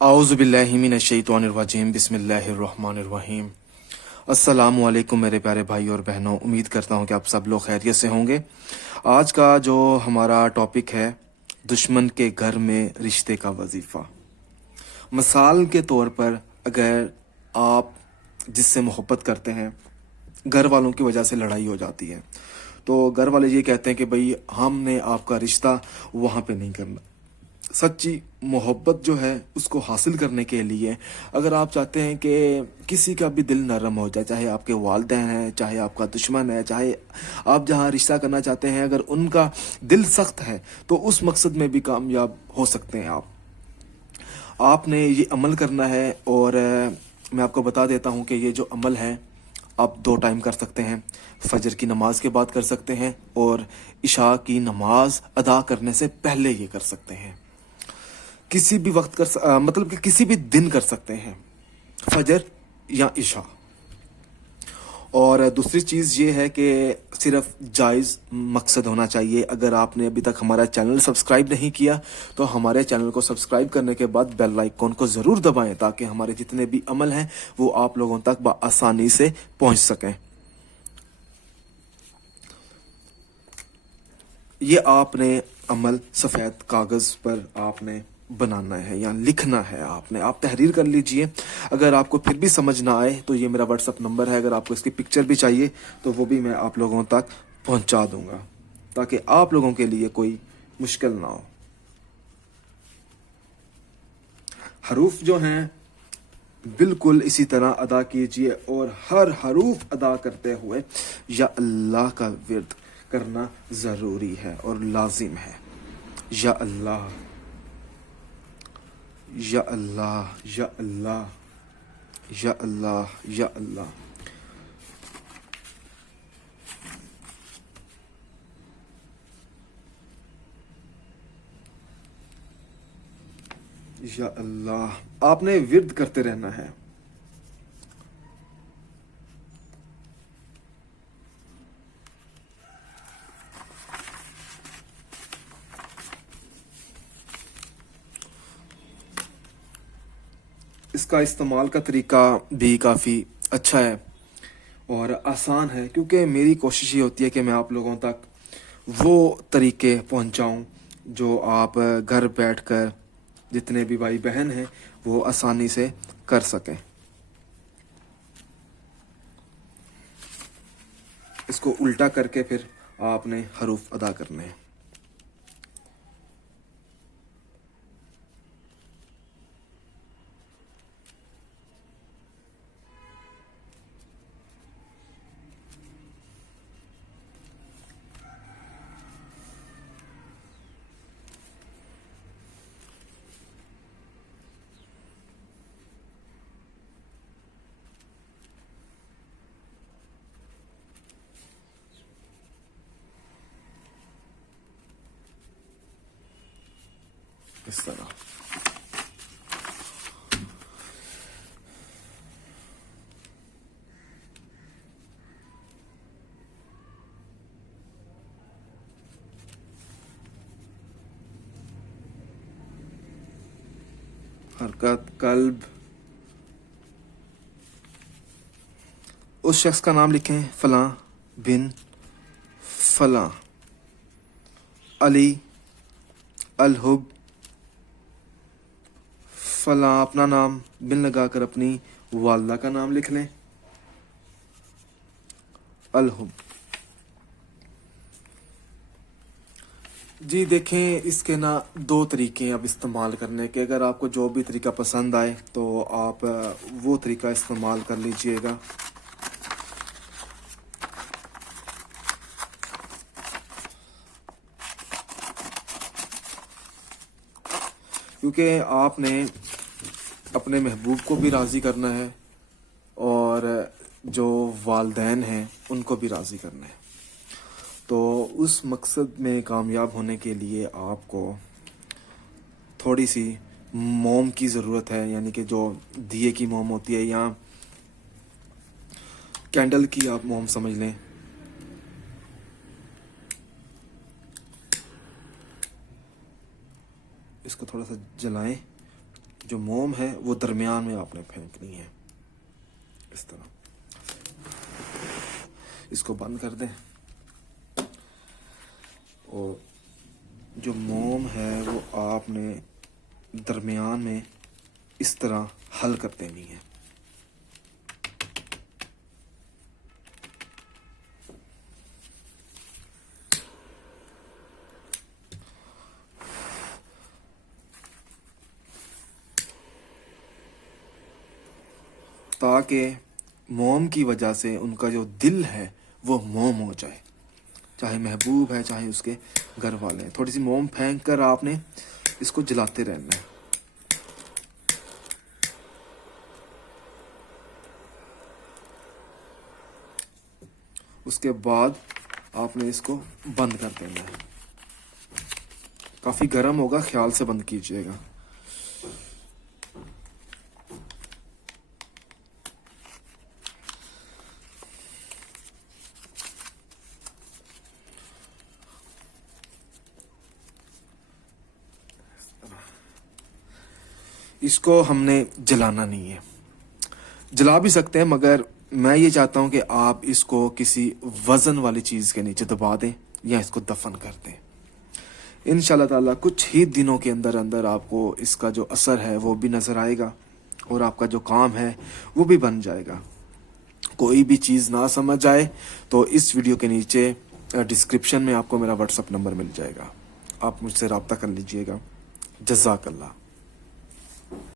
आऊज़ु बिल्लाहि मिनश्शैतानिर्रजीम बिस्मिल्लाहिर्रहमानिर्रहीम। अस्सलामु अलैकुम मेरे प्यारे भाई और बहनों, उम्मीद करता हूँ कि आप सब लोग खैरियत से होंगे। आज का जो हमारा टॉपिक है, दुश्मन के घर में रिश्ते का वजीफ़ा। मिसाल के तौर पर, अगर आप जिससे मोहब्बत करते हैं, घर वालों की वजह से लड़ाई हो जाती है, तो घर वाले ये कहते हैं कि भाई हमने आपका रिश्ता वहाँ पे नहीं करना। सच्ची मोहब्बत जो है उसको हासिल करने के लिए अगर आप चाहते हैं कि किसी का भी दिल नरम हो जाए, चाहे आपके वालिदैन हैं, चाहे आपका दुश्मन है, चाहे आप जहाँ रिश्ता करना चाहते हैं, अगर उनका दिल सख्त है तो उस मकसद में भी कामयाब हो सकते हैं आपने ये अमल करना है। और मैं आपको बता देता हूँ कि ये जो अमल है आप 2 टाइम कर सकते हैं। फजर की नमाज के बाद कर सकते हैं और इशा की नमाज अदा करने से पहले ये कर सकते हैं। किसी भी वक्त मतलब कि किसी भी दिन कर सकते हैं, फजर या इशा। और दूसरी चीज़ ये है कि सिर्फ जायज़ मकसद होना चाहिए। अगर आपने अभी तक हमारा चैनल सब्सक्राइब नहीं किया तो हमारे चैनल को सब्सक्राइब करने के बाद बेल आइकॉन को ज़रूर दबाएं, ताकि हमारे जितने भी अमल हैं वो आप लोगों तक बआसानी से पहुंच सकें। ये आपने अमल सफ़ेद कागज़ पर आपने बनाना है या लिखना है। आप तहरीर कर लीजिए। अगर आपको फिर भी समझ ना आए तो ये मेरा व्हाट्सअप नंबर है, अगर आपको इसकी पिक्चर भी चाहिए तो वो भी मैं आप लोगों तक पहुंचा दूंगा, ताकि आप लोगों के लिए कोई मुश्किल ना हो। हरूफ जो हैं बिल्कुल इसी तरह अदा कीजिए, और हर हरूफ अदा करते हुए या अल्लाह का विर्द करना ज़रूरी है और लाजिम है। या अल्लाह, या अल्लाह, या अल्लाह, या अल्लाह, या अल्लाह। या अल्लाह आपने विर्द करते रहना है। इसका इस्तेमाल का तरीका भी काफ़ी अच्छा है और आसान है, क्योंकि मेरी कोशिश ये होती है कि मैं आप लोगों तक वो तरीके पहुंचाऊं जो आप घर बैठकर जितने भी भाई बहन हैं वो आसानी से कर सकें। इसको उल्टा करके फिर आपने हरूफ अदा करने हैं। इस तरह हरकत कल्ब, उस शख्स का नाम लिखें, फलां बिन फलां, अली अलहुब, फलां अपना नाम, बिन लगाकर अपनी वालदा का नाम लिख लें, अलहुब। जी देखें, इसके ना 2 तरीके हैं अब इस्तेमाल करने के। अगर आपको जो भी तरीका पसंद आए तो आप वो तरीका इस्तेमाल कर लीजिएगा। क्योंकि आपने अपने महबूब को भी राज़ी करना है और जो वालदैन हैं उनको भी राज़ी करना है। तो उस मकसद में कामयाब होने के लिए आपको थोड़ी सी मोम की ज़रूरत है, यानी कि जो दिए की मोम होती है या कैंडल की आप मोम समझ लें। इसको थोड़ा सा जलाएं, جو موم ہے وہ درمیان میں آپ نے پھینکنی ہے اس طرح. اس کو بند کر دیں اور جو موم ہے وہ آپ نے درمیان میں اس طرح حل کر دینی ہے. تاکہ موم کی وجہ سے ان کا جو دل ہے وہ موم ہو جائے، چاہے محبوب ہے چاہے اس کے گھر والے ہیں. تھوڑی سی موم پھینک کر آپ نے اس کو جلاتے رہنا ہے. اس کے بعد آپ نے اس کو بند کر دینا ہے. کافی گرم ہوگا، خیال سے بند کیجیے گا. اس کو ہم نے جلانا نہیں ہے، جلا بھی سکتے ہیں مگر میں یہ چاہتا ہوں کہ آپ اس کو کسی وزن والی چیز کے نیچے دبا دیں یا اس کو دفن کر دیں. انشاءاللہ تعالی کچھ ہی دنوں کے اندر اندر آپ کو اس کا جو اثر ہے وہ بھی نظر آئے گا اور آپ کا جو کام ہے وہ بھی بن جائے گا. کوئی بھی چیز نہ سمجھ آئے تو اس ویڈیو کے نیچے ڈسکرپشن میں آپ کو میرا واٹس ایپ نمبر مل جائے گا، آپ مجھ سے رابطہ کر لیجئے گا. جزاک اللہ.